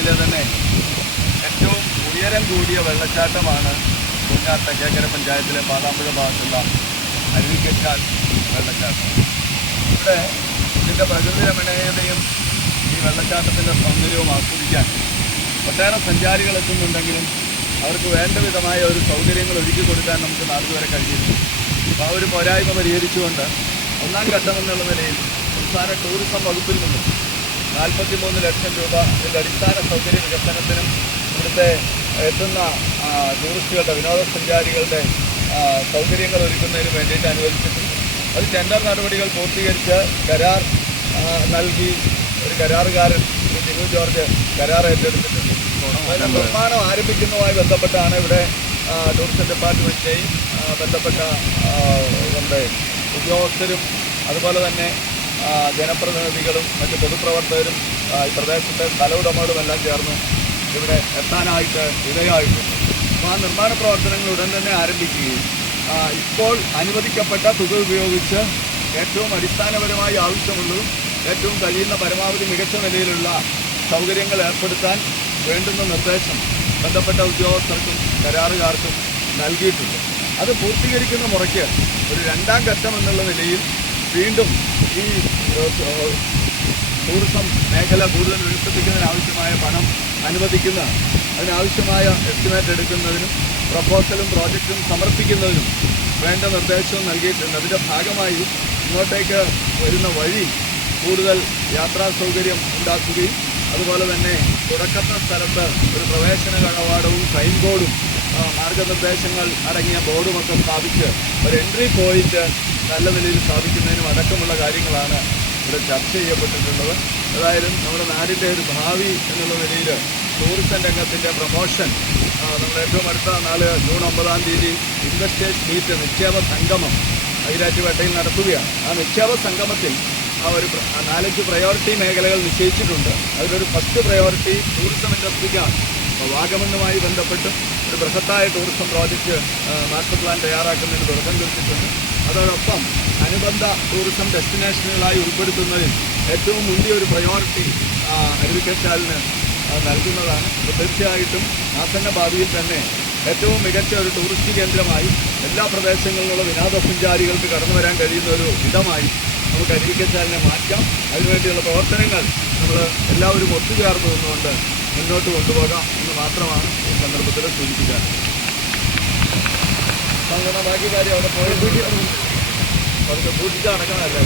ജില്ലയിലെ തന്നെ ഏറ്റവും ഉയരം കൂടിയ വെള്ളച്ചാട്ടമാണ് കുഞ്ഞാർ തെക്കേക്കര പഞ്ചായത്തിലെ പാതാമ്പുഴ ഭാഗത്തുള്ള അരുവിക്കച്ചാൽ വെള്ളച്ചാട്ടം. ഇവിടെ ഇതിന്റെ പ്രകൃതി രമണീയതയും ഈ വെള്ളച്ചാട്ടത്തിന്റെ സൗന്ദര്യവും ആസ്വദിക്കാൻ ഒട്ടേറെ സഞ്ചാരികൾ എത്തുന്നുണ്ടെങ്കിലും അവർക്ക് വേണ്ട വിധമായ ഒരു സൗകര്യങ്ങൾ ഒരുക്കി കൊടുക്കാൻ നമുക്ക് നാളുവരെ കഴിഞ്ഞിരുന്നു. അപ്പോൾ ആ ഒരു പോരായ്മ പരിഹരിച്ചുകൊണ്ട് ഒന്നാം ഘട്ടമെന്നുള്ള നിലയിൽ സംസ്ഥാന ടൂറിസം വകുപ്പിൽ നിന്നും നാൽപ്പത്തി മൂന്ന് ലക്ഷം രൂപ ഇതിന്റെ അടിസ്ഥാന സൗകര്യ വികസനത്തിനും ഇവിടുത്തെ എത്തുന്ന ടൂറിസ്റ്റുകളുടെ വിനോദസഞ്ചാരികളുടെ സൗകര്യങ്ങൾ ഒരുക്കുന്നതിന് വേണ്ടിയിട്ട് അനുവദിച്ചിട്ടുണ്ട്. അത് ടെൻഡർ നടപടികൾ പൂർത്തീകരിച്ച് കരാർ നൽകി ഒരു കരാറുകാരൻ ജിനു ജോർജ് കരാർ ഏറ്റെടുത്തിട്ടുണ്ട്. അതിന് നിർമ്മാണം ആരംഭിക്കുന്നതുമായി ബന്ധപ്പെട്ടാണ് ഇവിടെ ടൂറിസം ഡിപ്പാർട്ട്മെന്റിന്റെയും ബന്ധപ്പെട്ട നമ്മുടെ ഉദ്യോഗസ്ഥരും അതുപോലെ തന്നെ ജനപ്രതിനിധികളും മറ്റ് പൊതുപ്രവർത്തകരും ഈ പ്രദേശത്തെ സ്ഥലവുടമകളുമെല്ലാം ചേർന്ന് ഇവിടെ എത്താനായിട്ട് ഇടയായിട്ടുണ്ട്. അപ്പോൾ ആ നിർമ്മാണ പ്രവർത്തനങ്ങൾ ഉടൻ തന്നെ ആരംഭിക്കുകയും ഇപ്പോൾ അനുവദിക്കപ്പെട്ട തുക ഉപയോഗിച്ച് ഏറ്റവും അടിസ്ഥാനപരമായി ആവശ്യമുള്ളതും ഏറ്റവും കഴിയുന്ന പരമാവധി മികച്ച നിലയിലുള്ള സൗകര്യങ്ങൾ ഏർപ്പെടുത്താൻ വേണ്ടുന്ന നിർദ്ദേശം ബന്ധപ്പെട്ട ഉദ്യോഗസ്ഥർക്കും കരാറുകാർക്കും നൽകിയിട്ടുണ്ട്. അത് പൂർത്തീകരിക്കുന്ന മുറയ്ക്ക് ഒരു രണ്ടാം ഘട്ടം എന്നുള്ള നിലയിൽ വീണ്ടും ഈ ടൂറിസം മേഖല കൂടുതൽ വികസിപ്പിക്കുന്നതിനാവശ്യമായ പണം അനുവദിക്കുന്ന അതിനാവശ്യമായ എസ്റ്റിമേറ്റ് എടുക്കുന്നതിനും പ്രപ്പോസലും പ്രോജക്റ്റും സമർപ്പിക്കുന്നതിനും വേണ്ട നിർദ്ദേശവും നൽകിയിട്ടുണ്ട്. അതിന്റെ ഭാഗമായി ഇങ്ങോട്ടേക്ക് വരുന്ന വഴി കൂടുതൽ യാത്രാ സൗകര്യം ഉണ്ടാക്കുകയും അതുപോലെ തന്നെ തുടക്കത്തെ സ്ഥലത്ത് ഒരു പ്രവേശന കടവാടവും സൈൻ ബോർഡും മാർഗനിർദ്ദേശങ്ങൾ അടങ്ങിയ ബോർഡുമൊക്കെ സ്ഥാപിച്ച് ഒരു എൻട്രി പോയിന്റ് നല്ല നിലയിൽ സ്ഥാപിക്കുന്നതിനും അടക്കമുള്ള കാര്യങ്ങളാണ് ഇവിടെ ചർച്ച ചെയ്യപ്പെട്ടിട്ടുള്ളത്. ഏതായാലും നമ്മുടെ നാടിന്റെ ഒരു ഭാവി എന്നുള്ള നിലയിൽ ടൂറിസം രംഗത്തിന്റെ പ്രൊമോഷൻ നമ്മൾ ഏറ്റവും അടുത്ത നാല് ജൂൺ ഒമ്പതാം തീയതി ഇൻവെസ്റ്റേഴ്സ് മീറ്റ് നിക്ഷേപ സംഗമം അതിരാറ്റുപേട്ടയിൽ നടത്തുകയാണ്. ആ നിക്ഷേപ സംഗമത്തിൽ ആ ഒരു നാലഞ്ച് പ്രയോറിറ്റി മേഖലകൾ നിശ്ചയിച്ചിട്ടുണ്ട്. അതിലൊരു ഫസ്റ്റ് പ്രയോറിറ്റി ടൂറിസം ഇൻഡസ്ട്രിക്കാണ് അപ്പോൾ വാഗമണ്ണുമായി ബന്ധപ്പെട്ട് ഒരു ബൃഹത്തായ ടൂറിസം പ്രോജക്റ്റ് മാസ്റ്റർ പ്ലാൻ തയ്യാറാക്കുന്നതിന് തുടക്കം കുറിച്ചിട്ടുണ്ട്. അതോടൊപ്പം അനുബന്ധ ടൂറിസം ഡെസ്റ്റിനേഷനുകളായി ഉൾപ്പെടുത്തുന്നതിൽ ഏറ്റവും മുന്തിയ ഒരു പ്രയോറിറ്റി അരുവിക്കച്ചാലിന് നൽകുന്നതാണ്. അപ്പോൾ തീർച്ചയായിട്ടും ആസന്ന ഭാവിയിൽ തന്നെ ഏറ്റവും മികച്ച ഒരു ടൂറിസ്റ്റ് കേന്ദ്രമായി എല്ലാ പ്രദേശങ്ങളിലുള്ള വിനോദസഞ്ചാരികൾക്ക് കടന്നു വരാൻ കഴിയുന്ന ഒരു ഇടമായി നമുക്ക് അരുവിക്കച്ചാലിനെ മാറ്റാം. അതിനുവേണ്ടിയുള്ള പ്രവർത്തനങ്ങൾ നമ്മൾ എല്ലാവരും ഒത്തുചേർന്ന് നിന്നുകൊണ്ട് മുന്നോട്ട് കൊണ്ടുപോകാം എന്ന് മാത്രമാണ് ഈ സന്ദർഭത്തിൽ സൂചിപ്പിക്കാൻ ബാക്കി കാര്യം അവിടെ പോയി. അതൊക്കെ സൂക്ഷിച്ച് നടക്കണമല്ലേ?